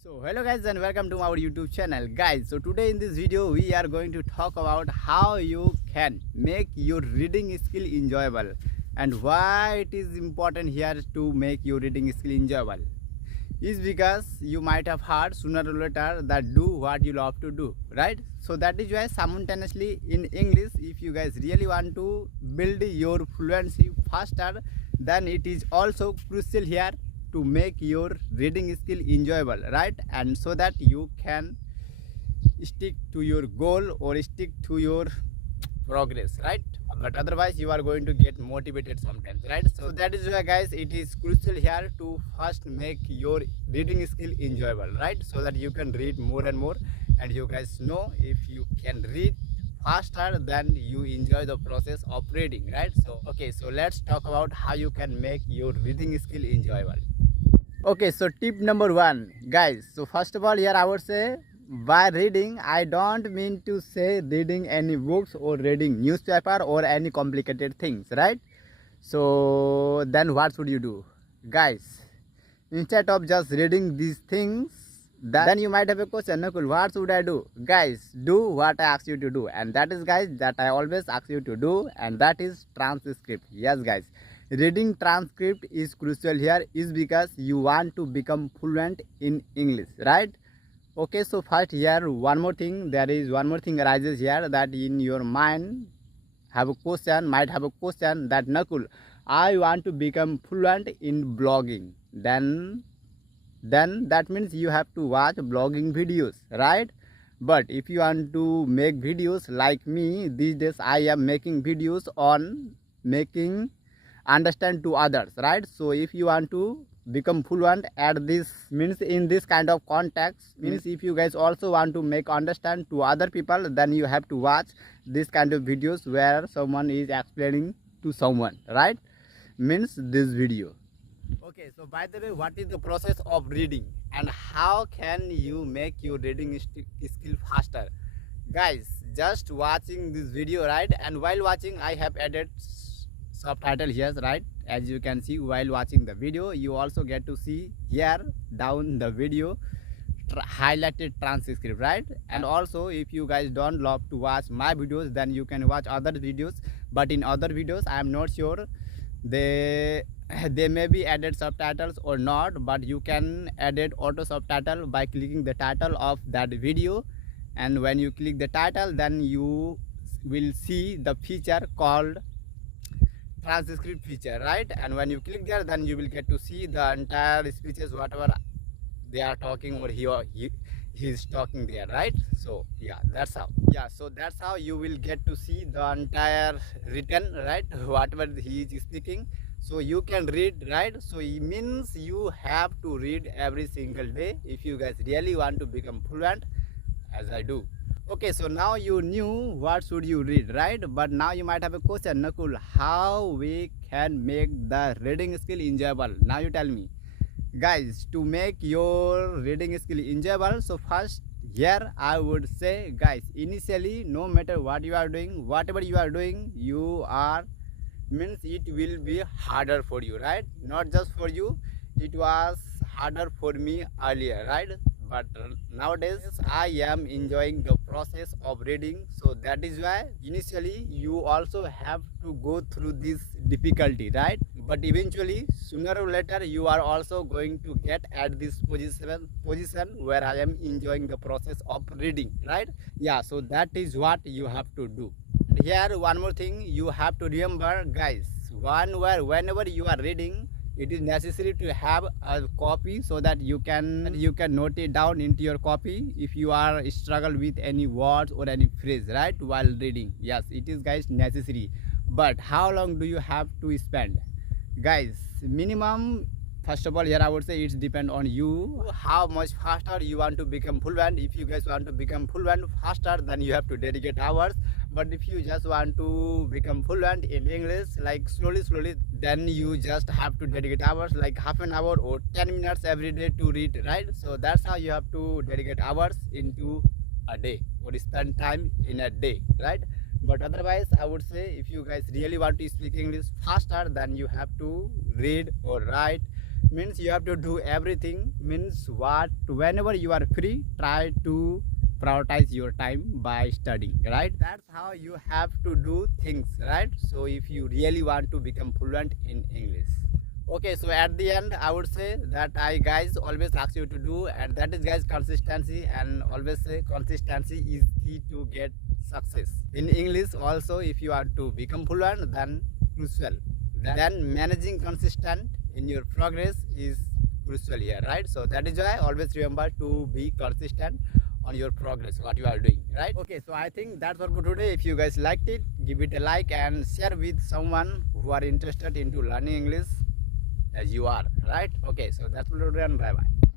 So hello guys and welcome to our YouTube channel guys. So today in this video we are going to talk about how you can make your reading skill enjoyable and why it is important here to make your reading skill enjoyable is because you might have heard sooner or later that do what you love to do, right? So that is why simultaneously in English, if you guys really want to build your fluency faster, then it is also crucial here to make your reading skill enjoyable, right? And so that you can stick to your goal or stick to your progress, right? But otherwise you are going to get motivated sometimes, right? So that is why guys it is crucial here to first make your reading skill enjoyable, right? So that you can read more and more, and you guys know if you can read faster then you enjoy the process of reading, right? So okay, so let's talk about how you can make your reading skill enjoyable. Okay, so tip number one, guys. So first of all, here I would say by reading, I don't mean to say reading any books or reading newspaper or any complicated things, right? So then what should you do, guys? Instead of just reading these things, then you might have a question, Nakul, what should I do? Guys, do what I ask you to do, and that is, guys, that I always ask you to do, and that is transcript. Yes, guys, reading transcript is crucial here is because you want to become fluent in English, right? Okay, so first here one more thing, there is one more thing arises here that in your mind have a question, might have a question that Nakul, I want to become fluent in blogging. Then that means you have to watch blogging videos, right? But if you want to make videos like me, these days I am making videos on making understand to others, right? So if you want to become fluent at this means in this kind of context, means if you guys also want to make understand to other people, then you have to watch this kind of videos where someone is explaining to someone, right? Means this video. Okay, so by the way, what is the process of reading and how can you make your reading skill faster? Guys, just watching this video, right? And while watching I have added subtitle here, right? As you can see while watching the video, you also get to see here down the video highlighted transcript, right? And also if you guys don't love to watch my videos, then you can watch other videos, but in other videos I am not sure they may be added subtitles or not, but you can edit auto subtitle by clicking the title of that video, and when you click the title then you will see the feature called transcript feature, right? And when you click there, then you will get to see the entire speeches whatever they are talking or he's talking there, right? So yeah, that's how. Yeah, so that's how you will get to see the entire written, right? Whatever he is speaking, so you can read, right? So it means you have to read every single day if you guys really want to become fluent as I do. Okay, so now you knew what should you read, right? But now you might have a question, Nakul, how we can make the reading skill enjoyable? Now you tell me. Guys, to make your reading skill enjoyable, so first here I would say, guys, initially no matter what you are doing, whatever you are doing, you are means it will be harder for you, right? Not just for you, it was harder for me earlier, right? But nowadays I am enjoying the process of reading, so that is why initially you also have to go through this difficulty, right? But eventually sooner or later you are also going to get at this position where I am enjoying the process of reading, right? Yeah, so that is what you have to do. Here one more thing you have to remember, guys, whenever you are reading, it is necessary to have a copy so that you can note it down into your copy if you are struggle with any words or any phrase, right, while reading. Yes, it is, guys, necessary. But how long do you have to spend, guys? Minimum, first of all, here I would say it's depend on you how much faster you want to become fluent. If you guys want to become fluent faster, then you have to dedicate hours. But if you just want to become fluent in English like slowly, then you just have to dedicate hours like half an hour or 10 minutes every day to read, right? So that's how you have to dedicate hours into a day or spend time in a day, right? But otherwise I would say if you guys really want to speak English faster, then you have to read or write means you have to do everything, means what, whenever you are free, try to prioritize your time by studying, right? That's how you have to do things, right? So if you really want to become fluent in English. Okay, so at the end I would say that I guys always ask you to do, and that is guys consistency, and always say consistency is key to get success in English. Also, if you want to become fluent, then crucial, then managing consistent in your progress is crucial here, right? So that is why always remember to be consistent on your progress, what you are doing, right? Okay, so I think that's all for today. If you guys liked it, give it a like and share with someone who are interested into learning English as you are, right? Okay, so that's all for today, and bye bye.